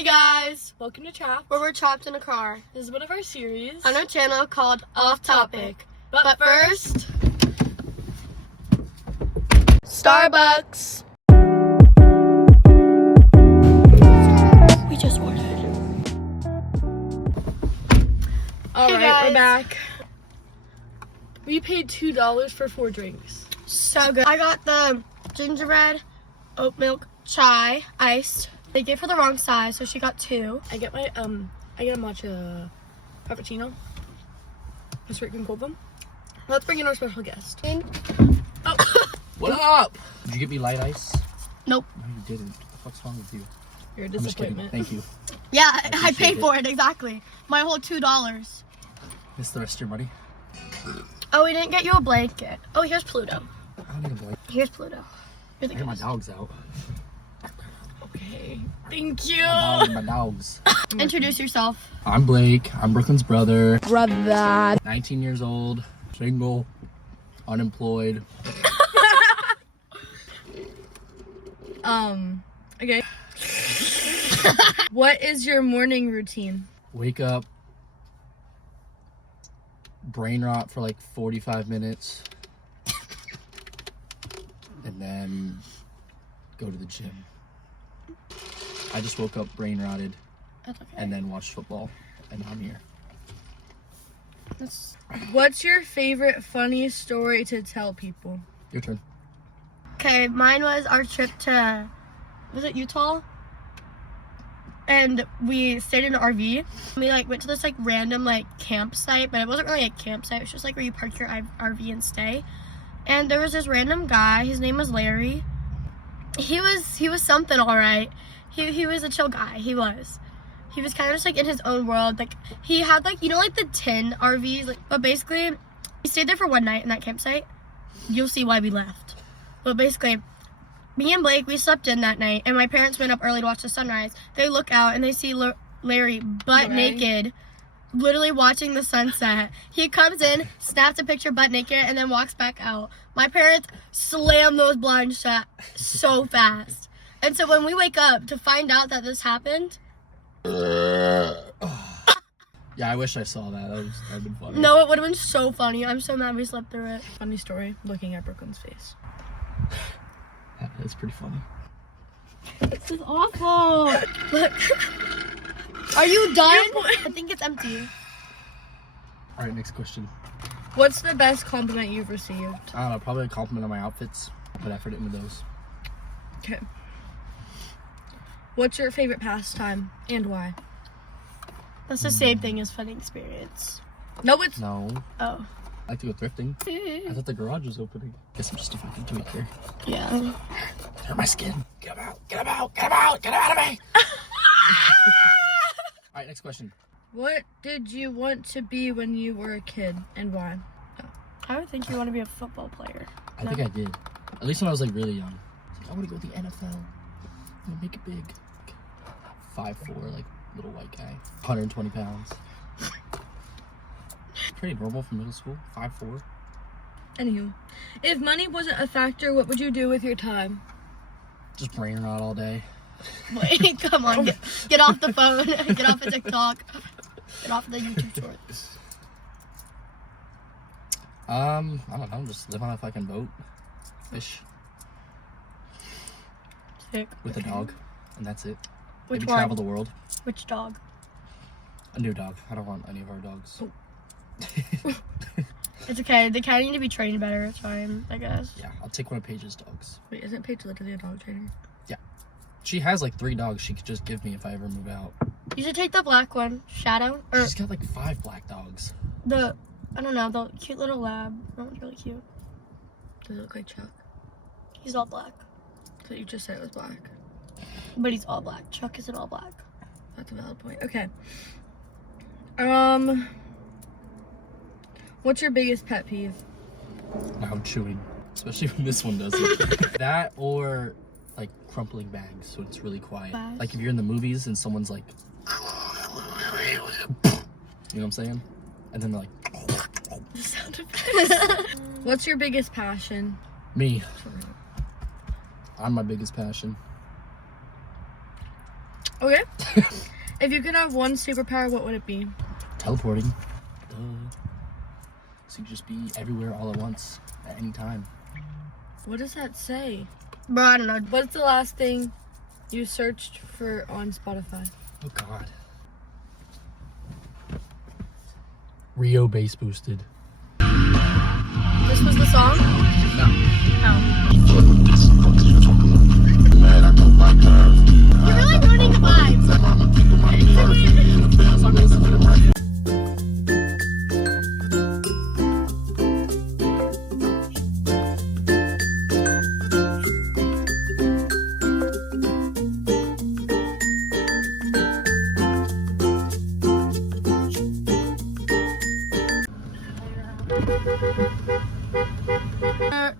Hey guys! Welcome to Trapped, Where we're trapped in a car This is one of our series on our channel called Off Topic. But first, Starbucks! We just ordered. Alright, guys. we're back. We paid $2 for 4 drinks. So good. I got the gingerbread oat milk chai iced. They gave her the wrong size, so she got 2. I get a matcha frappuccino. That's right, can cold them. Let's bring in our special guest. Oh. What up? Did you get me light ice? Nope. No, you didn't. What the fuck's wrong with you? You're a I'm just kidding. disappointment. Thank you. Yeah, I appreciate paid it. for it, exactly. My whole $2. This is the rest of your money? Oh, we didn't get you a blanket. Oh, here's Pluto. I don't need a blanket. Here's Pluto. You're the I got my ghost. dogs out. Okay. Thank you. My dogs. Introduce yourself. I'm Blake. I'm Brooklyn's brother. Brother. 19 years old. Single. Unemployed. Okay. What is your morning routine? Wake up. Brain rot for like 45 minutes. And then go to the gym. I just woke up brain rotted That's okay. and then watched football. And now I'm here. What's your favorite funny story to tell people? Your turn. Okay, mine was our trip to, was it Utah? And we stayed in an RV. We went to this random campsite, but it wasn't really a campsite. It was just where you park your RV and stay. And there was this random guy. His name was Larry. He was something, all right. He was a chill guy. He was kind of just in his own world. He had the tin RVs. But basically, we stayed there for one night in that campsite. You'll see why we left. But basically, me and Blake, we slept in that night, and my parents went up early to watch the sunrise. They look out and they see Larry butt naked, literally watching the sunset. He comes in, snaps a picture butt naked, and then walks back out. My parents slammed those blinds shut so fast. And so when we wake up to find out that this happened, Yeah, I wish I saw that. That'd been funny. no, it would have been so funny. I'm so mad we slept through it. Funny story, looking at Brooklyn's face. That's pretty funny. This is awful. Look. Are you done? I think it's empty. All right, next question. What's the best compliment you've received? I don't know, probably a compliment on my outfits. I'll put effort into those. Okay. What's your favorite pastime and why? That's the same thing as funny experience. No, it's No, Oh. I like to go thrifting. I thought the garage was opening. Guess I'm just a fucking tweaker. Yeah. Hurt my skin. Get him out. Get him out. Get him out. Get him out of me. All right, next question. What did you want to be when you were a kid and why? I would think you want to be a football player. I think I did. At least when I was really young. I want to go to the NFL. I'm gonna make it big. 5'4", little white guy. 120 pounds. Pretty normal for middle school. 5'4". Anywho, if money wasn't a factor, what would you do with your time? Just brain rot all day. Wait, come on. Get off the phone. Get off of TikTok. Get off the YouTube shorts. I don't know. Just live on a fucking boat. Fish. Sick. With a dog. And that's it. Which Maybe one? travel the world. Which dog? A new dog. I don't want any of our dogs. It's okay. They kind of need to be trained better. It's fine, I guess. Yeah, I'll take one of Paige's dogs. Wait, isn't Paige literally a dog trainer? She has 3 dogs she could just give me if I ever move out. You should take the black one, Shadow, or She's got 5 black dogs. the, I don't know, the cute little lab. That one's really cute. Does it look like Chuck? He's all black, So you just said it was black. but he's all black. Chuck isn't all black. That's a valid point. Okay. What's your biggest pet peeve? Loud chewing. Especially when this one does it. That or crumpling bags so it's really quiet. Bags? If you're in the movies and someone's you know what I'm saying? And then they're The sound effects. What's your biggest passion? me. I'm my biggest passion. Okay. If you could have one superpower, what would it be? Teleporting. So you just be everywhere all at once at any time. What does that say? Bro, I don't know. What's the last thing you searched for on Spotify? Oh God. Rio bass boosted. This was the song? No. Oh. You're really ruining the vibes.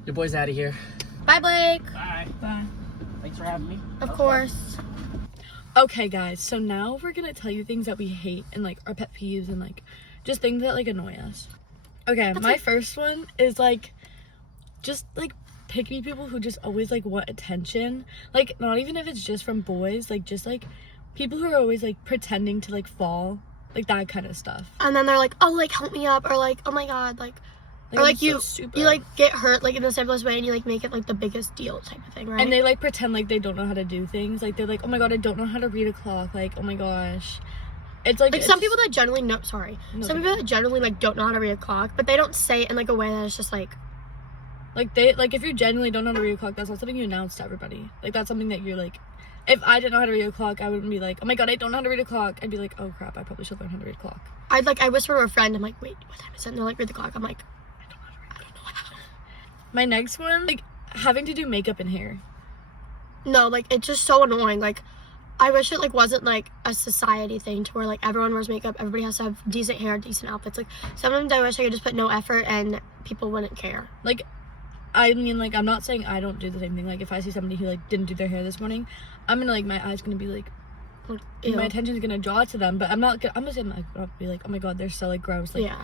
Your boy's out of here. Bye, Blake. Bye. Bye. Thanks for having me. Of course. Okay, guys, so now we're gonna tell you things that we hate and like our pet peeves and like just things that like annoy us. Okay, my first one is like just like pick me people who just always like want attention. Like, not even if it's just from boys, like just like people who are always like pretending to like fall, like that kind of stuff. And then they're like, oh, like, help me up. Or like, oh my God, like, or like I'm so you stupid. like get hurt like in the simplest way and you like make it like the biggest deal type of thing, right? And they like pretend like they don't know how to do things. Like they're like, oh my God, I don't know how to read a clock. Like, oh my gosh. It's like some people that generally know, some okay. people that generally like don't know how to read a clock, but they don't say it in like a way that is just like they like, if you genuinely don't know how to read a clock, that's not something you announce to everybody. Like, that's something that you're like, if I didn't know how to read a clock, I wouldn't be like, oh my God, I don't know how to read a clock. I'd be like, oh crap, I probably should learn how to read a clock. I whisper to a friend, I'm like, wait, what time is it? And they're like, read the clock. I'm like, My next one, like having to do makeup and hair. no, like it's just so annoying. Like I wish it like wasn't like a society thing to where like everyone wears makeup, everybody has to have decent hair, decent outfits. Like sometimes I wish I could just put no effort and people wouldn't care. Like, I mean, like, I'm not saying I don't do the same thing. Like, if I see somebody who like didn't do their hair this morning, I'm gonna like, my eyes gonna be like, Ew. my attention's gonna draw to them. But I'm just gonna like, not be like, oh my God, they're so like gross. Like, Yeah.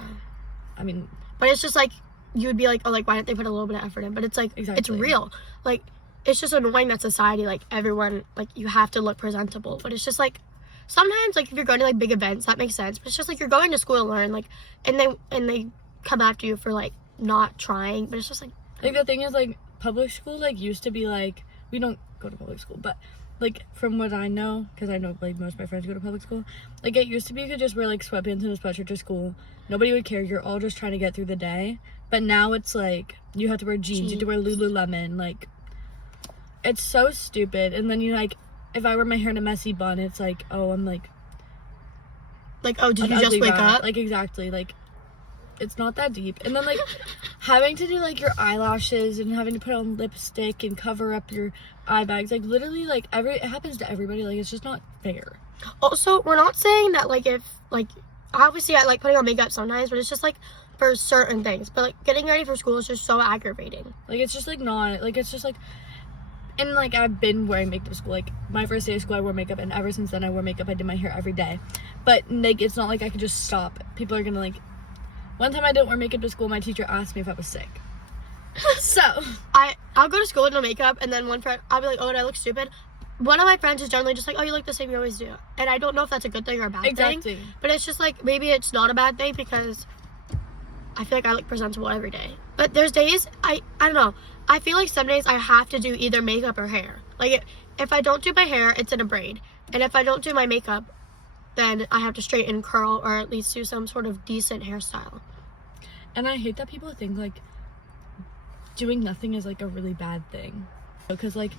I mean, But it's just like you would be like, oh, like why didn't they put a little bit of effort in? But it's like it's Exactly. real. Like it's just annoying that society, like everyone, like you have to look presentable. But it's just like sometimes like if you're going to like big events, that makes sense. But it's just like you're going to school to learn, like and they come after you for like not trying. But it's just like the thing is, like, public school like used to be like, we don't go to public school, but like from what I know, because I know like most of my friends go to public school, like it used to be you could just wear like sweatpants and a sweatshirt to school, nobody would care, you're all just trying to get through the day. But now it's like you have to wear jeans, you have to wear Lululemon, like it's so stupid. And then you like, if I wear my hair in a messy bun, it's like, oh, I'm like oh, did an you just ugly wake rat. up? Like, exactly, like it's not that deep. And then like having to do like your eyelashes and having to put on lipstick and cover up your eye bags, like literally like it happens to everybody. Like, it's just not fair. Also, we're not saying that like if like obviously I like putting on makeup sometimes, but it's just like for certain things. But like getting ready for school is just so aggravating. Like, it's just like not like, it's just like, and like I've been wearing makeup to school. Like my first day of school I wore makeup, and ever since then I wore makeup. I did my hair every day. But like it's not like I could just stop. People are gonna like, one time I didn't wear makeup to school, my teacher asked me if I was sick. So I'll go to school with no makeup, and then one friend I'll be like, oh, do I look stupid? One of my friends is generally just like, oh, you look the same you always do. And I don't know if that's a good thing or a bad exactly. thing. But it's just like, maybe it's not a bad thing because I feel like I look presentable every day. But there's days, I don't know. I feel like some days I have to do either makeup or hair. Like, if I don't do my hair, it's in a braid. And if I don't do my makeup, then I have to straighten, curl, or at least do some sort of decent hairstyle. And I hate that people think like doing nothing is like a really bad thing. Because like,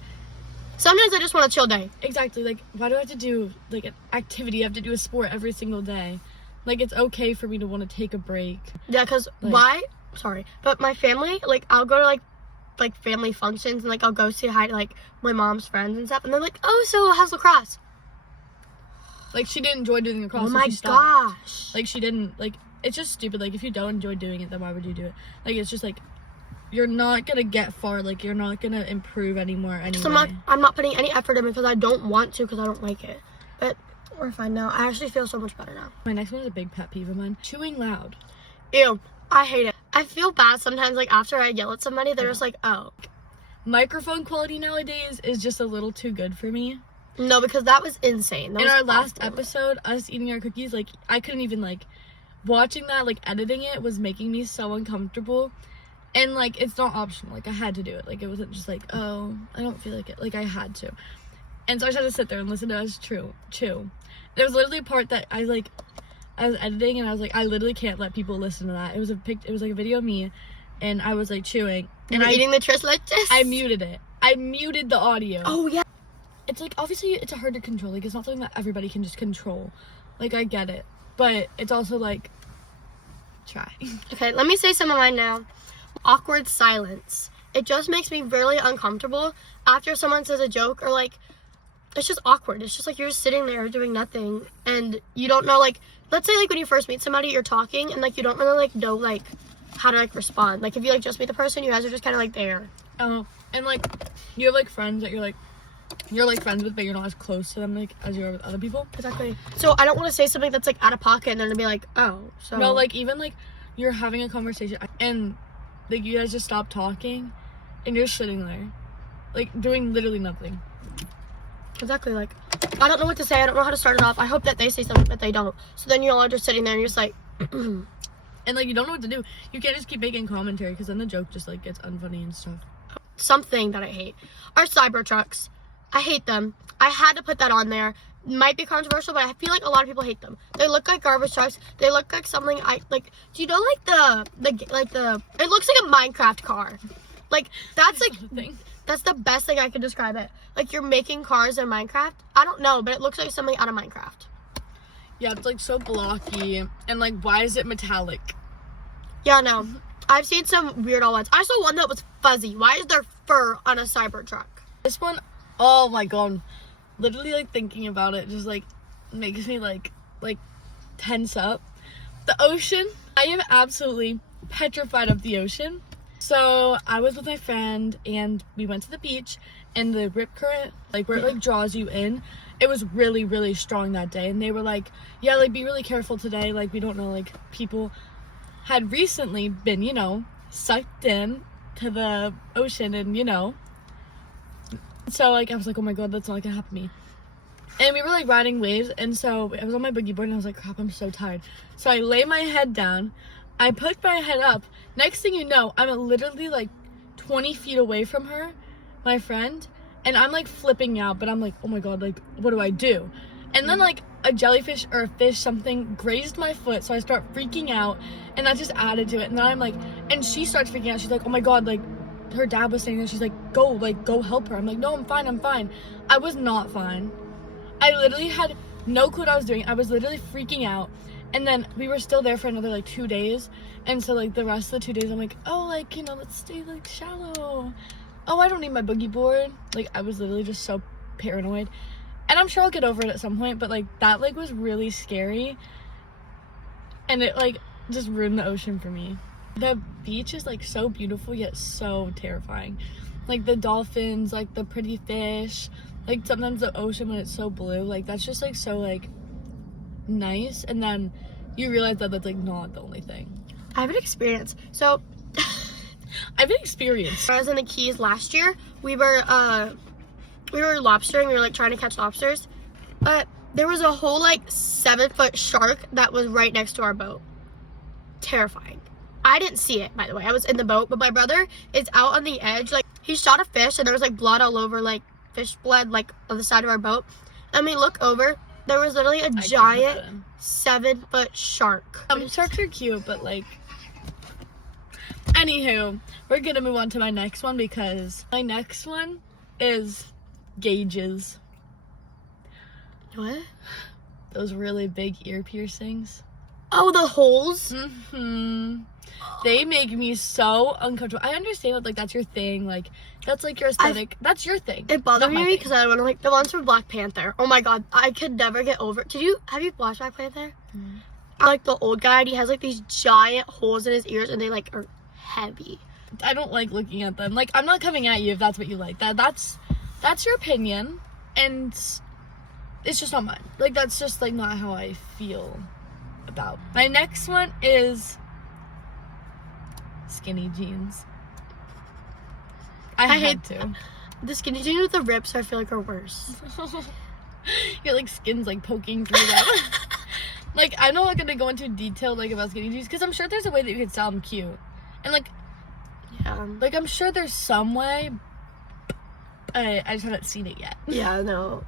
sometimes I just want a chill day. exactly, like why do I have to do like an activity? I have to do a sport every single day. Like, it's okay for me to want to take a break. Yeah, because Like- sorry, but my family, like, I'll go to like family functions and like I'll go say hi to like my mom's friends and stuff, and they're like, oh, so how's lacrosse? Like, she didn't enjoy doing lacrosse. Oh so my she stopped. gosh. Like, she didn't, like, it's just stupid. Like, if you don't enjoy doing it, then why would you do it? Like, it's just like, you're not gonna get far. Like, you're not gonna improve anymore anyway. So I'm not putting any effort in because I don't want to, because I don't like it. But we're fine now. I actually feel so much better now. My next one is a big pet peeve of mine. Chewing loud. Ew, I hate it. I feel bad sometimes, like, after I yell at somebody, they're just like, oh. Microphone quality nowadays is just a little too good for me. No, because that was insane. That In was our last awful. episode, us eating our cookies, like, I couldn't even, like, watching that, like, editing it was making me so uncomfortable. And, like, it's not optional. Like, I had to do it. Like, it wasn't just like, oh, I don't feel like it. Like, I had to. And so I just had to sit there and listen to us chew. There was literally a part that I was editing, and I was like, I literally can't let people listen to that. It was like a video of me, and I was, like, chewing. And You're eating the Trislet. I muted it. I muted the audio. Oh, yeah. It's, like, obviously, it's hard to control. Like, it's not something that everybody can just control. Like, I get it. But it's also, like, try. Okay, let me say some of mine now. Awkward silence. It just makes me really uncomfortable after someone says a joke, or, like, it's just awkward. It's just, like, you're just sitting there doing nothing, and you don't know, like, let's say, like, when you first meet somebody, you're talking, and, like, you don't really, like, know, like, how to, like, respond. Like, if you, like, just meet the person, you guys are just kind of, like, there. Oh, and, like, you have, like, friends that you're, like, friends with, but you're not as close to them, like, as you are with other people. Exactly. So I don't want to say something that's, like, out of pocket, and then to be like, oh, so. No, like, even, like, you're having a conversation, and, like, you guys just stop talking, and you're sitting there, like, doing literally nothing. Exactly, like, I don't know what to say. I don't know how to start it off. I hope that they say something, but they don't. So then you're all just sitting there, and you're just like, And, like, you don't know what to do. You can't just keep making commentary, because then the joke just, like, gets unfunny and stuff. something that I hate are Cybertrucks. I hate them. I had to put that on there. Might be controversial, but I feel like a lot of people hate them. They look like garbage trucks. They look like something I like. Do you know like the it looks like a Minecraft car. Like that's like Thing. that's the best thing I can describe it. Like you're making cars in Minecraft. I don't know, but it looks like something out of Minecraft. Yeah, it's, like, so blocky, and, like, why is it metallic? Yeah, no. I've seen some weird old ones. I saw one that was fuzzy. Why is there fur on a Cybertruck? This one, oh my god, literally, like, thinking about it just, like, makes me, like tense up. The ocean, I am absolutely petrified of the ocean. So I was with my friend, and we went to the beach, and the rip current, like, where it, like, draws you in, it was really, really strong that day. And they were like, yeah, like, be really careful today. Like, we don't know, like, people had recently been, you know, sucked in to the ocean, and, you know. So, like, I was like, oh my god, that's not gonna happen to me. And we were, like, riding waves, and so I was on my boogie board, and I was like, crap, I'm so tired. So I lay my head down, I put my head up. Next thing you know, I'm literally, like, 20 feet away from her, my friend, and I'm, like, flipping out, but I'm like, oh my god, like, what do I do? And then, like, a jellyfish or a fish, something, grazed my foot, so I start freaking out, and that just added to it. And then I'm like, and she starts freaking out. She's like, oh my god, like, her dad was saying that. She's like, go help her. I'm like, no, I'm fine. I was not fine. I literally had no clue what I was doing. I was literally freaking out. And then we were still there for another, like, 2 days. And so, like, the rest of the 2 days, I'm like, oh, like, you know, let's stay, like, shallow. Oh, I don't need my boogie board. Like, I was literally just so paranoid. And I'm sure I'll get over it at some point, but, like, that, like, was really scary. And it, like, just ruined the ocean for me. The beach is, like, so beautiful, yet so terrifying. Like, the dolphins, like, the pretty fish, like, sometimes the ocean when it's so blue, like, that's just, like, so, like, nice. And then you realize that that's, like, not the only thing. I have an experience. So I have an experience. when I was in the Keys last year, we were lobstering. We were, like, trying to catch lobsters, but there was a whole, like, 7-foot shark that was right next to our boat. Terrifying. I didn't see it, by the way. I was in the boat, but my brother is out on the edge. Like, he shot a fish, and there was, like, blood all over, like, fish blood, like, on the side of our boat. And we look over, there was literally a giant 7-foot shark. Sharks are cute, but, like, anywho, we're gonna move on to my next one, because my next one is gauges. What? Those really big ear piercings. Oh, the holes? Mm-hmm. They make me so uncomfortable. I understand that, like, that's your thing. Like, that's, like, your aesthetic. That's your thing. It bothered Not my me thing. because I went, like, the ones from Black Panther. Oh my god, I could never get over it. Have you watched Black Panther? Mm. Like, the old guy, and he has, like, these giant holes in his ears, and they, like, are heavy. I don't like looking at them. Like, I'm not coming at you if that's what you like. That's your opinion, and it's just not mine. Like, that's just, like, not how I feel about. My next one is skinny jeans. I had hate to. The skinny jeans with the rips, I feel like, are worse. Your like skin's like poking through them. Like, I'm not gonna go into detail like about skinny jeans because I'm sure there's a way that you could style them cute. And like, Yeah. like I'm sure there's some way. I just haven't seen it yet. Yeah, no.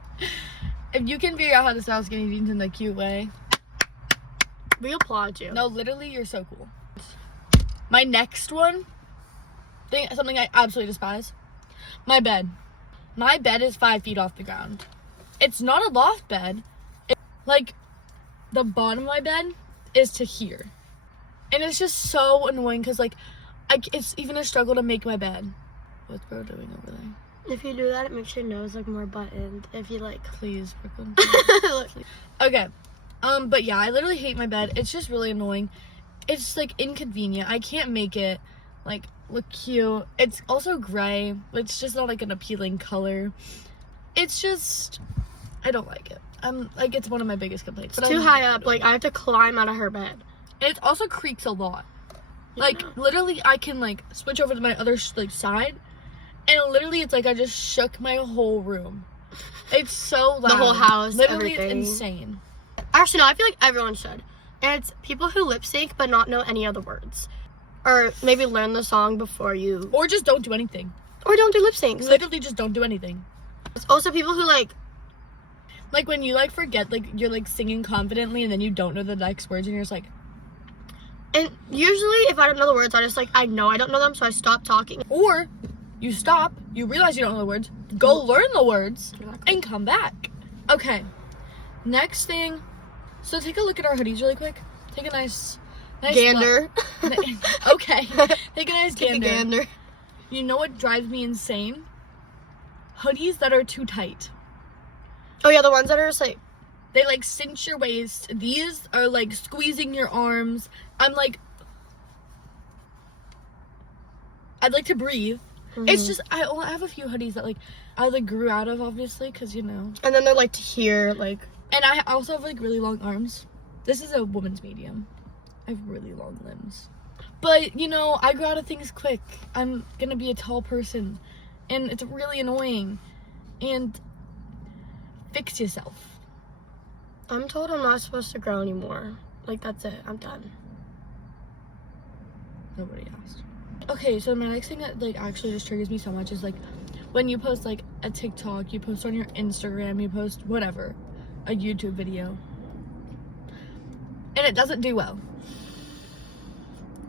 If you can figure out how to style skinny jeans in a cute way, We applaud you. no, literally, you're so cool. My next one, something I absolutely despise, my bed. My bed is 5 feet off the ground. It's not a loft bed. It's like the bottom of my bed is to here, and it's just so annoying because like, it's even a struggle to make my bed. What's bro doing over there? If you do that, it makes your nose look more buttoned. If you like, Please, Brooklyn. Okay. But yeah, I literally hate my bed. It's just really annoying. It's like inconvenient. I can't make it like look cute. It's also gray. It's just not like an appealing color. It's just, I don't like it. I'm like, it's one of my biggest complaints. it's too high up. Like, I have to climb out of her bed. And it also creaks a lot. Like, literally, I can like switch over to my other like side, and literally, it's like I just shook my whole room. It's so loud. The whole house, Literally, everything. it's insane. Actually, no, I feel like everyone should. And it's people who lip sync but not know any of the words. Or maybe learn the song before you. Or just don't do anything. Or don't do lip syncs. Literally, just don't do anything. It's also people who like when you like forget, like you're like singing confidently and then you don't know the next words and you're just like. and usually if I don't know the words, I just like, I know I don't know them, so I stop talking. Or you stop, you realize you don't know the words, go learn the words, Exactly. and come back. Okay, next thing. So take a look at our hoodies really quick. Take a nice Gander. Okay, take a nice Take a gander. You know what drives me insane? Hoodies that are too tight. Oh yeah, the ones that are just like, They like cinch your waist. These are like squeezing your arms. I'm like, I'd like to breathe. It's just, I have a few hoodies that like I like grew out of, obviously, because you know. and then they're like to here, like. And I also have like really long arms. This is a woman's medium. I have really long limbs. But you know, I grew out of things quick. I'm gonna be a tall person, and it's really annoying. And fix yourself. I'm told I'm not supposed to grow anymore. Like, that's it. I'm done. Nobody asked. Okay, so my next thing that like actually just triggers me so much is like when you post like a TikTok, you post on your Instagram, you post whatever, a YouTube video, and it doesn't do well.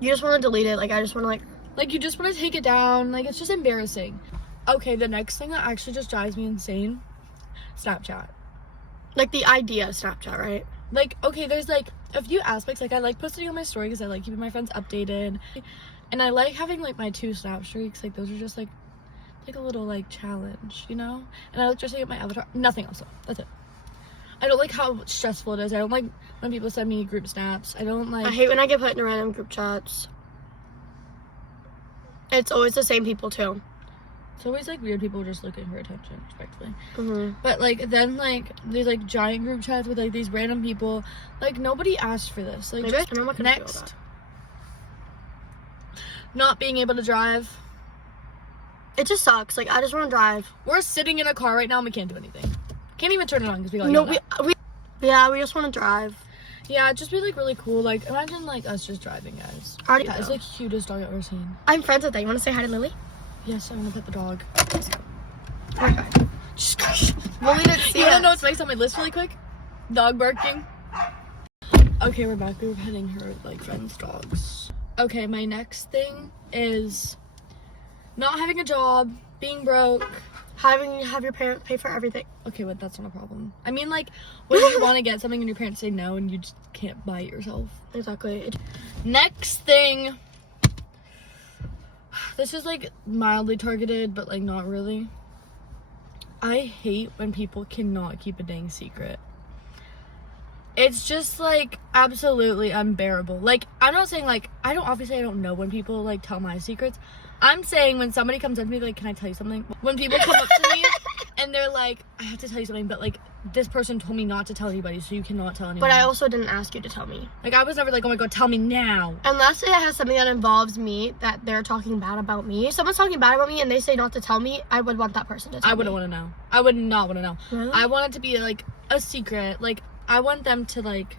You just want to delete it. Like, I just want to Like you just want to take it down. Like it's just embarrassing. Okay, the next thing that actually just drives me insane, Snapchat. like the idea of Snapchat, right? Like, okay, there's like a few aspects. Like I like posting on my story because I like keeping my friends updated, and I like having like my 2 snap streaks. Like those are just like a little like challenge, you know. And I like dressing up my avatar. Nothing else though. That's it. I don't like how stressful it is. I don't like when people send me group snaps. I don't like. I hate when I get put in random group chats. It's always the same people too. It's always like weird people just looking for attention, respectfully. Mm-hmm. But like then like these like giant group chats with like these random people. Like nobody asked for this. Like Maybe just I'm not gonna do next. that. Not being able to drive. It just sucks. Like, I just want to drive. We're sitting in a car right now and we can't do anything. Can't even turn it on because we got No, yelled at. we just want to drive. Yeah, it'd just be like really cool. Like imagine like us just driving, guys. Already That is know. like cutest dog I've ever seen. I'm friends with them. You want to say hi to Lily? Yes, I'm gonna pet the dog. Oh my god. Jesus Christ. Lily didn't see You wanna us. know what's next on my list really quick? Dog barking. Okay, we're back. We were petting her like friends' dogs. Okay, my next thing is not having a job, being broke. Have your parents pay for everything. Okay, but that's not a problem. I mean, like when you want to get something and your parents say no and you just can't buy it yourself. Exactly. Next thing. This is like mildly targeted, but like not really. I hate when people cannot keep a dang secret. It's just like absolutely unbearable. Like I'm not saying like I don't know when people like tell my secrets. I'm saying when somebody comes up to me like, can I tell you something? When people come up to me and they're like, I have to tell you something, but like this person told me not to tell anybody, so you cannot tell anyone. But I also didn't ask you to tell me. Like, I was never like, oh my god, tell me now. Unless it has something that involves me, that they're talking bad about me. If someone's talking bad about me and they say not to tell me, I would want that person to tell me. I wouldn't want to know. I would not want to know. Really? I want it to be, like, a secret. Like, I want them to, like...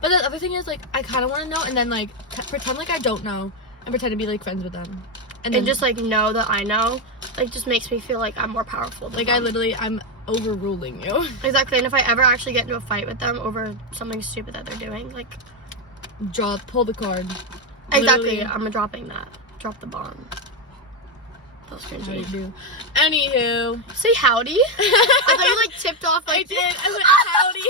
But the other thing is, like, I kind of want to know and then, like, pretend like I don't know and pretend to be, like, friends with them. And then just, like, know that I know. Like, just makes me feel like I'm more powerful than them. I'm overruling you. Exactly. And if I ever actually get into a fight with them over something stupid that they're doing, like... Pull the card. Exactly. Literally. I'm dropping that. Drop the bomb. That was cringy. Anywho. Say howdy. I thought you, like, tipped off, like... I did. I went howdy.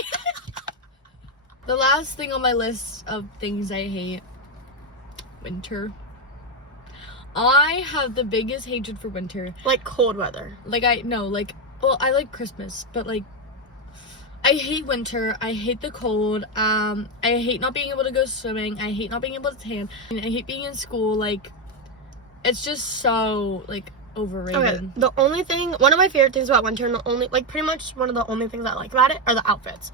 The last thing on my list of things I hate. Winter. I have the biggest hatred for winter. Like, cold weather. Like, well, I like Christmas, but, like, I hate winter. I hate the cold. I hate not being able to go swimming. I hate not being able to tan. And I hate being in school. Like, it's just so, like, overrated. Okay, the only thing, one of my favorite things about winter, and the only, like, pretty much one of the only things I like about it are the outfits.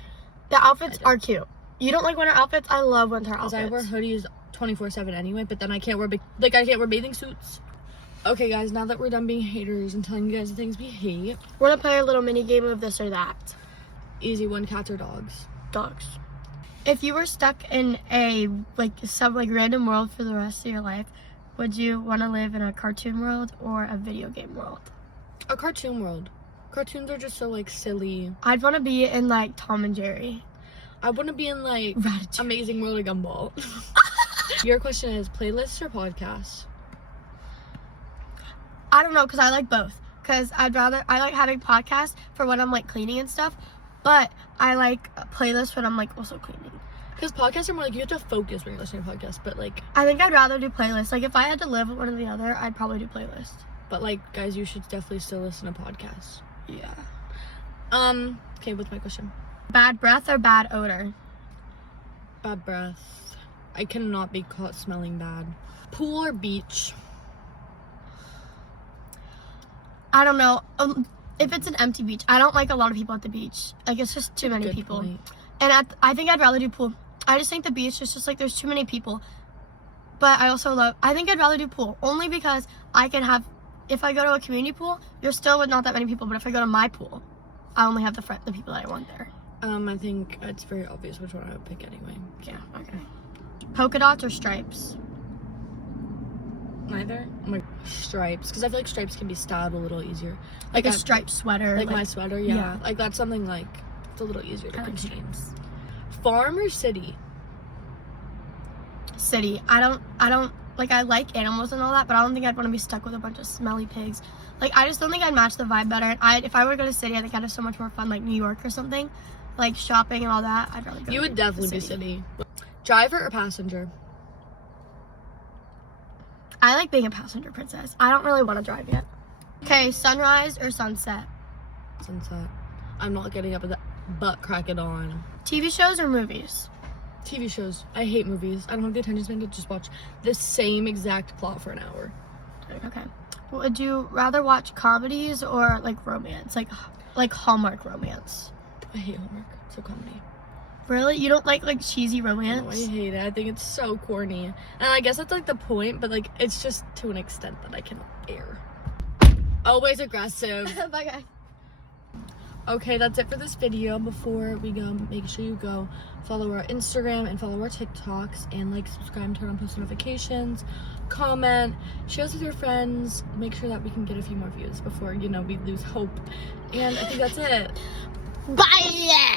The outfits are cute. You don't like winter outfits? I love winter outfits. Because I wear hoodies 24/7 anyway, but then I can't wear, I can't wear bathing suits. Okay, guys, now that we're done being haters and telling you guys the things we hate, we're gonna play a little mini game of this or that. Easy one, cats or dogs? Dogs. If you were stuck in a, like, some, like, random world for the rest of your life, would you want to live in a cartoon world or a video game world? A cartoon world. Cartoons are just so, like, silly. I'd want to be in, like, Tom and Jerry. I want to be in, like, Ratatouille. Amazing World of Gumball. Your question is playlists or podcasts? I don't know, because I like both. Because I like having podcasts for when I'm, like, cleaning and stuff. But I like playlists when I'm, like, also cleaning. Because podcasts are more like, you have to focus when you're listening to podcasts. But, like... I think I'd rather do playlists. Like, if I had to live with one or the other, I'd probably do playlists. But, like, guys, you should definitely still listen to podcasts. Yeah. Okay, what's my question? Bad breath or bad odor? Bad breath. I cannot be caught smelling bad. Pool or beach? I don't know. If it's an empty beach, I don't like a lot of people at the beach. Like, it's just too many Good people. point. And I think I'd rather do pool. I just think the beach is just, like, there's too many people. But I think I'd rather do pool. Only because I can have, if I go to a community pool, you're still with not that many people. But if I go to my pool, I only have the people that I want there. I think it's very obvious which one I would pick anyway. Yeah, okay. Polka dots or stripes? Neither? Oh my, stripes. Because I feel like stripes can be styled a little easier. Like a striped sweater. Like my sweater, yeah. Yeah. Like, that's something, like, it's a little easier to I like contain. stripes. Farm or city? City. I don't, like, I like animals and all that, but I don't think I'd want to be stuck with a bunch of smelly pigs. Like, I just don't think I'd match the vibe better. And if I were to go to city, I think I'd have so much more fun, like New York or something. Like, shopping and all that. I'd rather go You would definitely be city. Driver or passenger? I like being a passenger princess. I don't really want to drive yet. Okay, sunrise or sunset? Sunset. I'm not getting up with that butt crack it on. TV shows or movies? TV shows. I hate movies. I don't have the attention span to just watch the same exact plot for an hour. Okay. Would you rather watch comedies or, like, romance? Like Hallmark romance? I hate Hallmark. It's a comedy. Really? You don't like cheesy romance? No, I hate it. I think it's so corny. And I guess that's, like, the point, but, like, it's just to an extent that I cannot bear. Always aggressive. Bye, guys. Okay, that's it for this video. Before we go, make sure you go follow our Instagram and follow our TikToks and, like, subscribe, turn on post notifications, comment, share us with your friends, make sure that we can get a few more views before, you know, we lose hope. And I think that's it. Bye!